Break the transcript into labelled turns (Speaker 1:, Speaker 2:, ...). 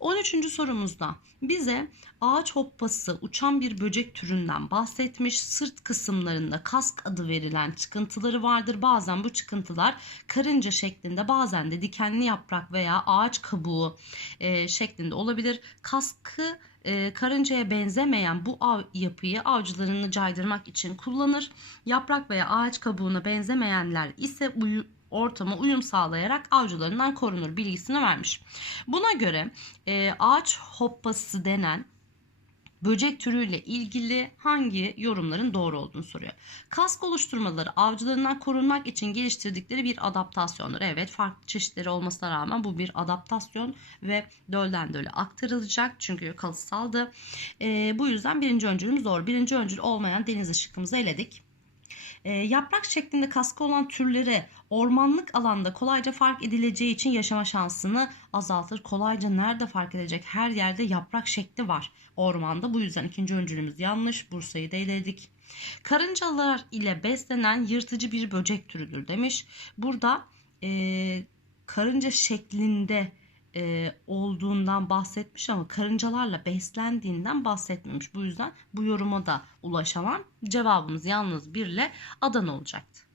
Speaker 1: 13. sorumuzda bize ağaç hoppası uçan bir böcek türünden bahsetmiş. Sırt kısımlarında kask adı verilen çıkıntıları vardır. Bazen bu çıkıntılar karınca şeklinde bazen de dikenli yaprak veya ağaç kabuğu e, şeklinde olabilir. Kaskı e, karıncaya benzemeyen bu av yapıyı avcılarını caydırmak için kullanır. Yaprak veya ağaç kabuğuna benzemeyenler ise uyu, ortama uyum sağlayarak avcılarından korunur bilgisini vermiş. Buna göre e, ağaç hoppası denen böcek türüyle ilgili hangi yorumların doğru olduğunu soruyor. Kask oluşturmaları avcılarından korunmak için geliştirdikleri bir adaptasyondur. Evet farklı çeşitleri olmasına rağmen bu bir adaptasyon ve dölden döle aktarılacak çünkü kalıtsaldı. E, bu yüzden birinci öncülümüz doğru. Birinci öncül olmayan deniz ışıkımızı eledik. E, yaprak şeklinde kaskı olan türlere ormanlık alanda kolayca fark edileceği için yaşama şansını azaltır. Kolayca nerede fark edilecek? Her yerde yaprak şekli var ormanda. Bu yüzden ikinci öncülümüz yanlış. Bursa'yı da eledik. Karıncalar ile beslenen yırtıcı bir böcek türüdür demiş. Burada e, karınca şeklinde e, olduğundan bahsetmiş ama karıncalarla beslendiğinden bahsetmemiş. Bu yüzden bu yoruma da ulaşamam. Cevabımız yalnız 1 ile Adana olacaktı.